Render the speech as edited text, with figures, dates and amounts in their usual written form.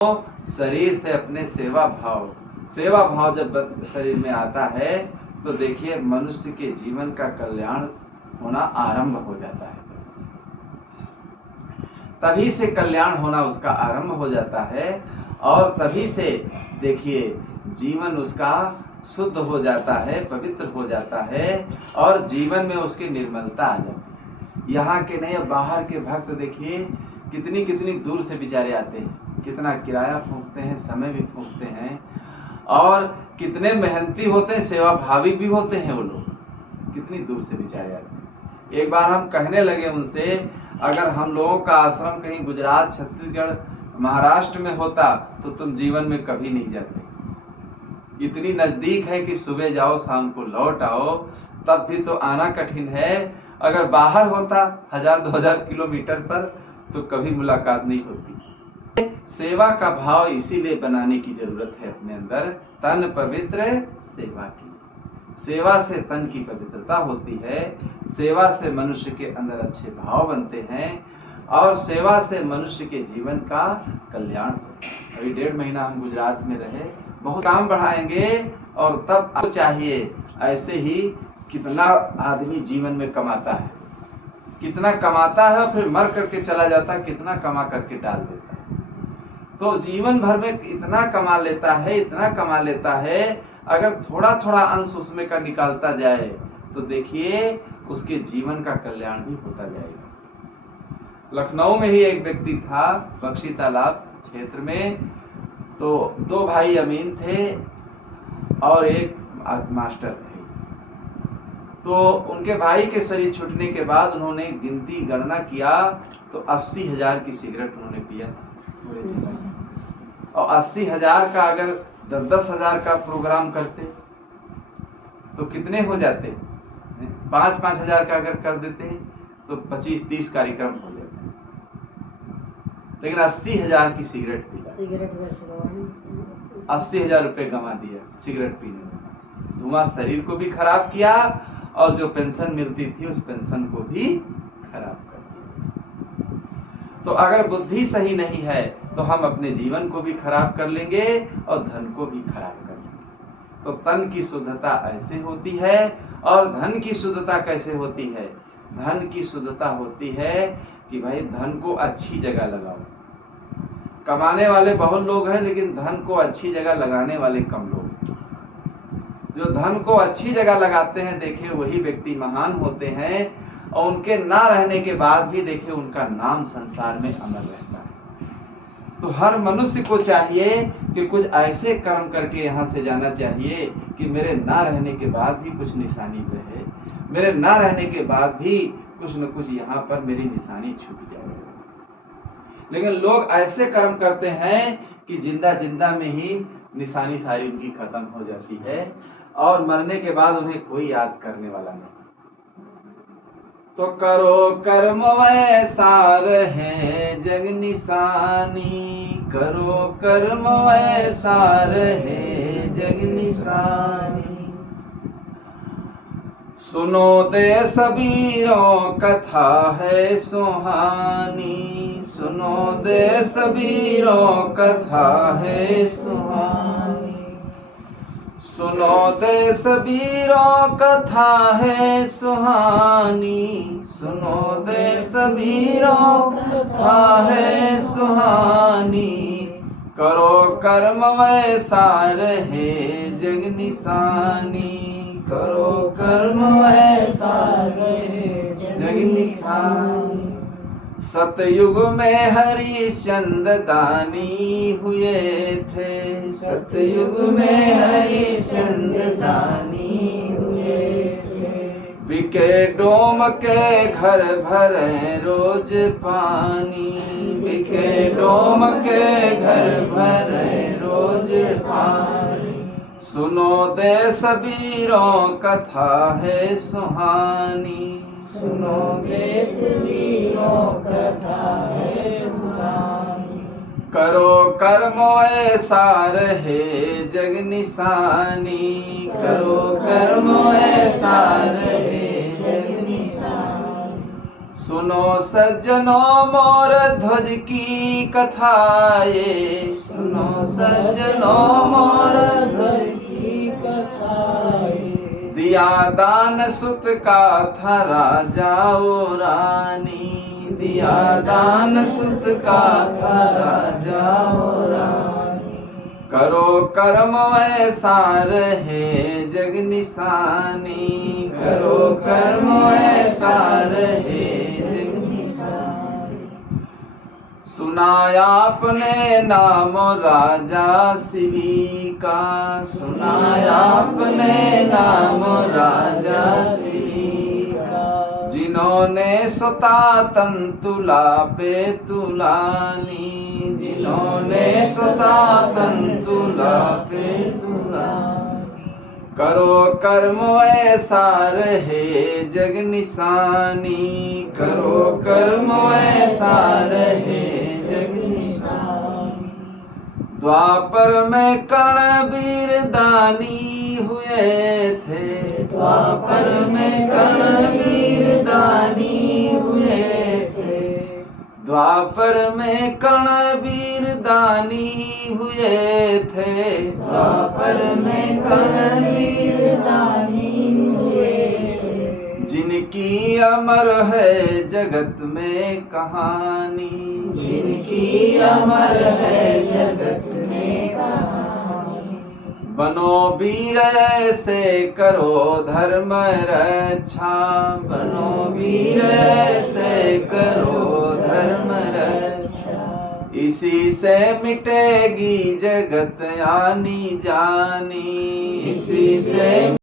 तो शरीर से अपने सेवा भाव जब शरीर में आता है तो देखिए मनुष्य के जीवन का कल्याण होना आरंभ हो जाता है। तभी से कल्याण होना उसका आरंभ हो जाता है और तभी से देखिए जीवन उसका शुद्ध हो जाता है, पवित्र हो जाता है और जीवन में उसकी निर्मलता आ जाती है। यहाँ के नहीं, बाहर के भक्त देखिए कितनी कितनी दूर से बेचारे आते हैं, कितना किराया फूंकते हैं, समय भी फूंकते हैं और कितने मेहनती होते हैं, सेवा भावी भी होते हैं वो लोग, कितनी दूर से बेचारे आते हैं। एक बार हम कहने लगे उनसे, अगर हम लोगों का आश्रम कहीं गुजरात, छत्तीसगढ़, महाराष्ट्र में होता तो तुम जीवन में कभी नहीं जाते। इतनी नजदीक है कि सुबह जाओ शाम को लौट आओ, तब भी तो आना कठिन है। अगर बाहर होता 1000-2000 किलोमीटर पर तो कभी मुलाकात नहीं होती। सेवा का भाव इसीलिए बनाने की जरूरत है अपने अंदर, तन पवित्र सेवा की। सेवा से तन की पवित्रता होती है, सेवा से मनुष्य के अंदर अच्छे भाव बनते हैं और सेवा से मनुष्य के जीवन का कल्याण होता है। अभी 1.5 महीना हम गुजरात में रहे, बहुत काम बढ़ाएंगे और तब आपको चाहिए ऐसे ही कितना आदमी जीवन में कमाता है, कितना कमाता है और फिर मर करके चला जाता है, कितना कमा करके डाल देता है। तो जीवन भर में इतना कमा लेता है, इतना कमा लेता है, अगर थोड़ा थोड़ा अंश उसमें का निकालता जाए तो देखिए उसके जीवन का कल्याण भी होता जाएगा। लखनऊ में ही एक व्यक्ति था, बख्शी तालाब क्षेत्र में, तो 2 भाई अमीन थे और एक मास्टर थे। तो उनके भाई के शरीर छूटने के बाद उन्होंने गिनती गणना किया तो 80,000 की सिगरेट उन्होंने पिया पूरे जीवन। और 80,000 का अगर 10-10,000 का प्रोग्राम करते तो कितने हो जाते? 5-5 हजार का अगर कर देते तो 25-30 कार्यक्रम हो जाते। लेकिन 80,000 की सिगरेट पी, 80,000 रुपए गंवा दिया सिगरेट पीने में। धुआं शरीर को भी खराब किया और जो पेंशन मिलती थी उस पेंशन को भी खराब कर दिया। तो अगर बुद्धि सही नहीं है तो हम अपने जीवन को भी खराब कर लेंगे और धन को भी खराब कर लेंगे। तो तन की शुद्धता ऐसे होती है और धन की शुद्धता कैसे होती है? धन की शुद्धता होती है कि भाई धन को अच्छी जगह लगाओ। कमाने वाले बहुत लोग हैं लेकिन धन को अच्छी जगह लगाने वाले कम लोग हैं। जो धन को अच्छी जगह लगाते हैं देखिए वही व्यक्ति महान होते हैं और उनके ना रहने के बाद भी देखिए उनका नाम संसार में अमर रहता है। तो हर मनुष्य को चाहिए कि कुछ ऐसे कर्म करके यहाँ से जाना चाहिए कि मेरे ना रहने के बाद भी कुछ निशानी रहे, मेरे ना रहने के बाद भी कुछ न कुछ यहाँ पर मेरी निशानी छूट जाए। लेकिन लोग ऐसे कर्म करते हैं कि जिंदा जिंदा में ही निशानी सारी उनकी खत्म हो जाती है और मरने के बाद उन्हें कोई याद करने वाला नहीं। तो करो कर्म वैसा रहे जग निशानी, करो कर्म वैसा रहे जग निशानी। सुनो दे सबीरों कथा है सुहानी, सुनो दे सबीरों कथा है सुहानी। सुनो दे सबीरों कथा है सुहानी, सुनो दे सबीरों कथा है सुहानी। करो कर्म वैसा रहे जग निशानी, करो कर्म वैसा रहे जग निशानी। सतयुग में हरिश्चंद्र दानी हुए थे, सतयुग में हरिश्चंद्र दानी हुए थे। बिके डोम के घर भरे रोज पानी, बिके डोम के घर भरे रोज पानी। सुनो दे सबीरों कथा है सुहानी, सुनो दे सबीरों कथा है सुहानी। करो कर्म ऐसा रहे जग निशानी, करो कर्म ऐसा रहे जग निशानी। सुनो सज्जनों मोर ध्वज की कथा ये, सज्जनों मोर दिया दान सुत का था राजा ओ रानी, दिया दान सुत का था राजा ओ रानी। करो कर्म ऐसा रहे जग निशानी, करो कर्म ऐसा रहे जग निशानी। सुनाया अपने नाम राजा शिवी का, सुनाया अपने नाम राजा शिवी का। जिन्होंने सुता तंतुला पे तुलानी, जिन्होंने सुता तंतुला पे तुलानी। करो कर्म ऐसा रहे जग निशानी, करो कर्म ऐसा रहे जग निशानी। द्वापर में कर्णवीर दानी हुए थे, द्वापर में कर्णवीर दानी हुए थे। द्वापर में कर्णवीर दानी हुए थे, द्वापर में कर्णवीर दानी हुए थे। जिनकी अमर है जगत में कहानी, जिनकी अमर है जगत में कहानी। बनो वीर ऐसे करो धर्म रक्षा, बनो वीर ऐसे करो धर्म रक्षा। इसी से मिटेगी जगत आनी जानी, इसी से